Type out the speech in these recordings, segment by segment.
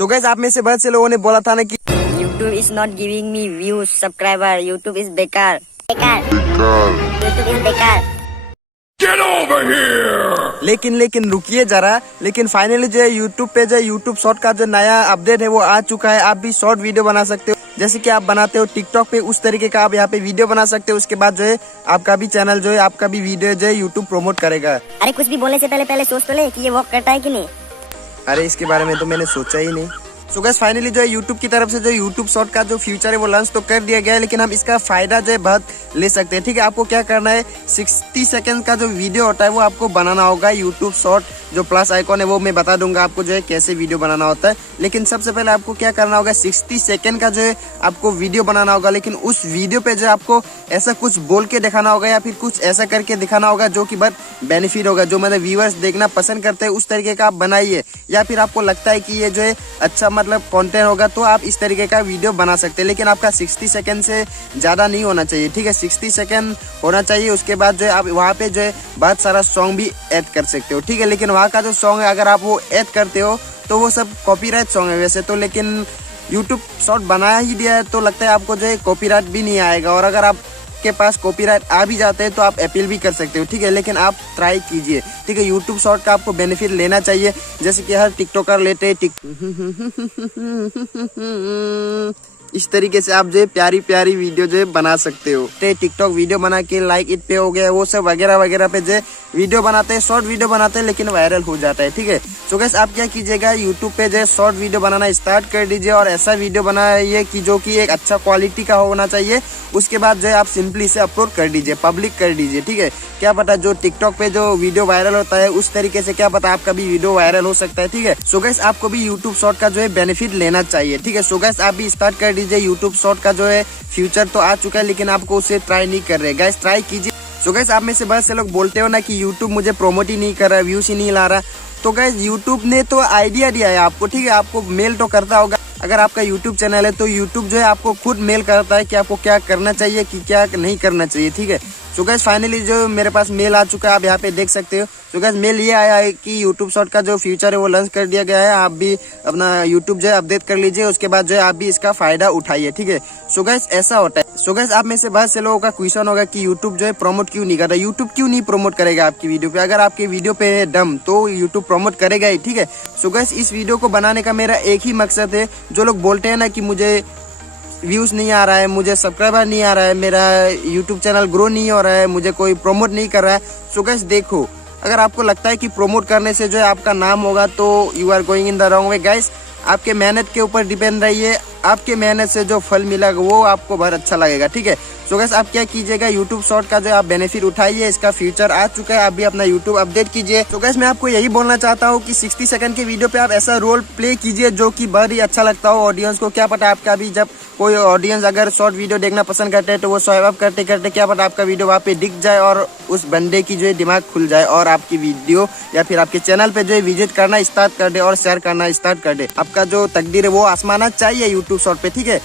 So guys, आप में से बहुत से लोगों ने बोला था ना कि YouTube is not giving me views, subscriber. YouTube is बेकार, बेकार, YouTube is बेकार. Get over here! लेकिन रुकिए जरा। लेकिन फाइनली जो है यूट्यूब पे जो है यूट्यूब शॉर्ट का जो नया अपडेट है वो आ चुका है। आप भी शॉर्ट वीडियो बना सकते हो, जैसे कि आप बनाते हो टिकटॉक पे, उस तरीके का आप यहाँ पे वीडियो बना सकते हो। उसके बाद जो है आपका भी चैनल जो है, आपका भी वीडियो जो है यूट्यूब प्रमोट करेगा। अरे कुछ भी बोलने से पहले सोच तो ले कि ये वर्क करता है कि नहीं। अरे इसके बारे में तो मैंने सोचा ही नहीं। सो गाइस, फाइनली जो है यूट्यूब की तरफ से जो यूट्यूब शॉर्ट का जो फ्यूचर है वो लॉन्च तो कर दिया गया है, लेकिन हम इसका फायदा जो है बहुत ले सकते हैं। ठीक है, आपको क्या करना है, 60 सेकंड का जो वीडियो होता है वो आपको बनाना होगा। यूट्यूब शॉर्ट जो प्लस आइकॉन है वो मैं बता दूंगा आपको जो है कैसे वीडियो बनाना होता है। लेकिन सबसे पहले आपको क्या करना होगा, 60 सेकंड का जो है आपको वीडियो बनाना होगा। लेकिन उस वीडियो पे जो है आपको ऐसा कुछ बोल के दिखाना होगा या फिर कुछ ऐसा करके दिखाना होगा जो कि बहुत बेनिफिट होगा, जो मतलब व्यूअर्स देखना पसंद करते हैं उस तरीके का आप बनाइए। या फिर आपको लगता है कि ये जो है अच्छा मतलब कंटेंट होगा तो आप इस तरीके का वीडियो बना सकते हैं। लेकिन आपका 60 सेकंड से ज्यादा नहीं होना चाहिए। ठीक है, 60 सेकंड होना चाहिए। उसके बाद जो है आप वहाँ पे जो है बहुत सारा सॉन्ग भी ऐड कर सकते हो। ठीक है, लेकिन वहाँ का जो सॉन्ग है अगर आप वो ऐड करते हो तो वो सब कॉपीराइट सॉन्ग है वैसे तो। लेकिन यूट्यूब शॉर्ट बनाया ही दिया है तो लगता है आपको जो है कॉपीराइट भी नहीं आएगा। और अगर आपके पास कॉपीराइट आ भी जाते हैं तो आप अपील भी कर सकते हो। ठीक है, लेकिन आप ट्राई कीजिए। ठीक है, यूट्यूब शॉर्ट का आपको बेनिफिट लेना चाहिए, जैसे कि हर टिकटॉकर लेते इस तरीके से आप जो है प्यारी प्यारी वीडियो जो है बना सकते हो। टिकटॉक वीडियो बना के लाइक इट पे हो गया वो सब वगैरह वगैरह पे जो वीडियो बनाते हैं, शॉर्ट वीडियो बनाते हैं, लेकिन वायरल हो जाता है। ठीक है, सो गाइस आप क्या कीजिएगा, यूट्यूब पे जो है शॉर्ट वीडियो बनाना स्टार्ट कर दीजिए और ऐसा वीडियो बनाइए कि जो कि एक अच्छा क्वालिटी का होना चाहिए। उसके बाद जो है आप सिंपली इसे अपलोड कर दीजिए, पब्लिक कर दीजिए। ठीक है, क्या पता जो टिकटॉक पे जो वीडियो वायरल होता है उस तरीके से क्या पता आपका भी वीडियो वायरल हो सकता है। ठीक है, सो गाइस आपको भी यूट्यूब शॉर्ट का जो है बेनिफिट लेना चाहिए। ठीक है, सो गाइस आप भी स्टार्ट कर दीजिए। यूट्यूब शॉर्ट का जो है फ्यूचर तो आ चुका है, लेकिन आपको उसे ट्राई नहीं कर रहे। गाइस ट्राई कीजिए। सो गाइस आप में से बहुत से लोग बोलते हो ना कि यूट्यूब मुझे प्रमोट ही नहीं कर रहा, व्यूज ही नहीं ला रहा। तो गाइस यूट्यूब ने तो आइडिया दिया है आपको। ठीक है, आपको मेल तो करता होगा। अगर आपका यूट्यूब चैनल है तो यूट्यूब जो है आपको खुद मेल करता है कि आपको क्या करना चाहिए कि क्या नहीं करना चाहिए। ठीक है, सो गाइस फाइनली जो मेरे पास मेल आ चुका है, आप यहाँ पे देख सकते हो। सो गाइस मेल ये आया है कि यूट्यूब शॉर्ट का जो फ्यूचर है वो लॉन्च कर दिया गया है। आप भी अपना यूट्यूब जो है अपडेट कर लीजिए, उसके बाद जो है आप भी इसका फायदा उठाइए। ठीक है, सो गाइस ऐसा होता है। सो गाइस आप में से बहुत से लोगों का क्वेश्चन होगा कि यूट्यूब जो है प्रमोट क्यों नहीं कर रहा, यूट्यूब क्यों नहीं प्रमोट करेगा आपकी वीडियो पे। अगर आपके वीडियो पे है दम तो यूट्यूब प्रमोट करेगा ही। ठीक है, सो गाइस इस वीडियो को बनाने का मेरा एक ही मकसद है, जो लोग बोलते हैं ना कि मुझे व्यूज नहीं आ रहा है, मुझे सब्सक्राइबर नहीं आ रहा है, मेरा यूट्यूब चैनल ग्रो नहीं हो रहा है, मुझे कोई प्रमोट नहीं कर रहा है। सो गाइस देखो, अगर आपको लगता है कि प्रमोट करने से जो है आपका नाम होगा तो you are going in the wrong way. Guys आपके मेहनत के ऊपर डिपेंड रहिए, आपके मेहनत से जो फल मिलेगा वो आपको बहुत अच्छा लगेगा। ठीक है, सो गाइस आप क्या कीजिएगा, यूट्यूब शॉर्ट का जो आप बेनिफिट उठाइए, इसका फ्यूचर आ चुका है, आप भी अपना यूट्यूब अपडेट कीजिए। तो गाइस मैं आपको यही बोलना चाहता हूँ कि 60 सेकंड के वीडियो पे आप ऐसा रोल प्ले कीजिए जो कि बहुत ही अच्छा लगता हो ऑडियंस को। क्या पता आपका भी जब कोई ऑडियंस अगर शॉर्ट वीडियो देखना पसंद करते हैं तो वो स्वाइप अप करते करते क्या पता आपका वीडियो वहाँ पे दिख जाए और उस बंदे की जो है दिमाग खुल जाए और आपकी वीडियो या फिर आपके चैनल पे जो है विजिट करना स्टार्ट कर दे और शेयर करना स्टार्ट कर दे। आपका जो तकदीर है वो आसमाना चाहिए यूट्यूब शॉर्ट पे। ठीक है,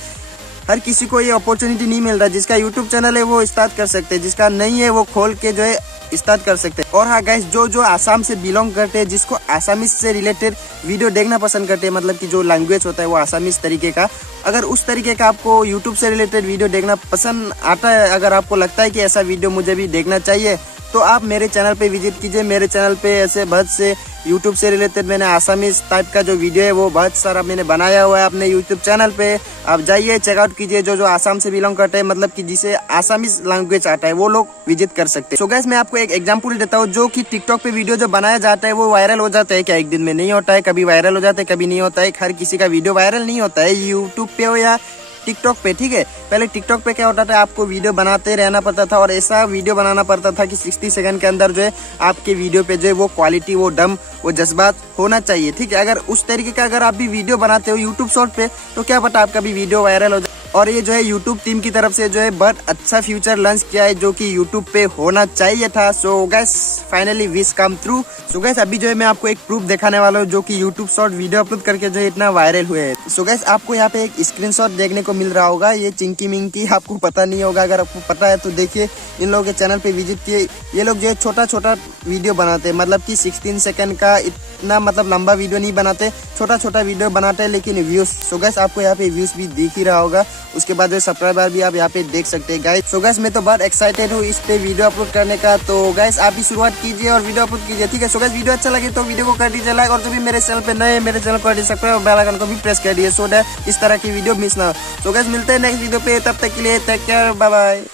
हर किसी को ये अपॉर्चुनिटी नहीं मिल रहा। जिसका यूट्यूब चैनल है वो स्टार्ट कर सकते हैं, जिसका नहीं है वो खोल के जो है स्टार्ट कर सकते हैं। और हाँ गाइस, जो आसाम से बिलोंग करते हैं, जिसको आसामीज से रिलेटेड वीडियो देखना पसंद करते हैं, मतलब कि जो लैंग्वेज होता है वो आसामीज तरीके का, अगर उस तरीके का आपको यूट्यूब से रिलेटेड वीडियो देखना पसंद आता है, अगर आपको लगता है कि ऐसा वीडियो मुझे भी देखना चाहिए, तो आप मेरे चैनल पे विजिट कीजिए। मेरे चैनल पे ऐसे बहुत से यूट्यूब से रिलेटेड मैंने आसामीज टाइप का जो वीडियो है वो बहुत सारा मैंने बनाया हुआ है अपने यूट्यूब चैनल पे। आप जाइए चेकआउट कीजिए। जो आसाम से बिलोंग करते हैं, मतलब कि जिसे आसामीज लैंग्वेज आता है, वो लोग विजिट कर सकते हैं। सो गाइस मैं आपको एक एग्जांपल देता हूँ, जो कि टिकटॉक पे वीडियो जो बनाया जाता है वो वायरल हो जाता है क्या एक दिन में? नहीं होता है, कभी वायरल हो जाता है कभी नहीं होता है। हर किसी का वीडियो वायरल नहीं होता है यूट्यूब पे हो या टिकटॉक पे। ठीक है, पहले टिकटॉक पे क्या होता था, आपको वीडियो बनाते रहना पड़ता था और ऐसा वीडियो बनाना पड़ता था कि 60 सेकंड के अंदर जो है आपके वीडियो पे जो है वो क्वालिटी, वो दम, वो जज्बात होना चाहिए। ठीक है, अगर उस तरीके का अगर आप भी वीडियो बनाते हो यूट्यूब शॉर्ट पे तो क्या पता आपका भी वीडियो वायरल हो जाए। और ये जो है यूट्यूब टीम की तरफ से जो है बहुत अच्छा फ्यूचर लॉन्च किया है जो कि यूट्यूब पे होना चाहिए था। So guys finally wish come through. So guys अभी जो है मैं आपको एक प्रूफ दिखाने वाला हूँ जो कि यूट्यूब शॉर्ट वीडियो अपलोड करके जो है इतना वायरल हुए है। सो गाइस आपको यहाँ पे एक स्क्रीनशॉट देखने को मिल रहा होगा, ये चिंकी मिंकी आपको पता नहीं होगा, अगर आपको पता है तो देखिए इन लोगों के चैनल पे विजिट किए। ये लोग जो है छोटा छोटा वीडियो बनाते हैं, मतलब कि 16 सेकंड का, इतना मतलब लंबा वीडियो नहीं बनाते, छोटा छोटा वीडियो बनाते हैं लेकिन व्यूज। सो गाइस आपको यहाँ पे व्यूज भी दिख ही रहा होगा, उसके बाद जो सब्सक्राइबर भी आप यहाँ पे देख सकते हैं गाइस। सो गाइस मैं तो बहुत एक्साइटेड हूँ इस पे वीडियो अपलोड करने का। तो गाइस आप भी शुरुआत कीजिए और वीडियो अपलोड कीजिए, ठीक है। सो गाइस वीडियो अच्छा लगे तो वीडियो को कर दीजिए लाइक, और जो भी मेरे चैनल पे नए हैं मेरे चैनल को कर दीजिए सब्सक्राइब और बेल आइकन को भी प्रेस कर दीजिए सो दैट इस तरह की वीडियो मिस ना हो। सो गाइस मिलते हैं नेक्स्ट वीडियो पे, तब तक के लिए टेक केयर, बाय बाय।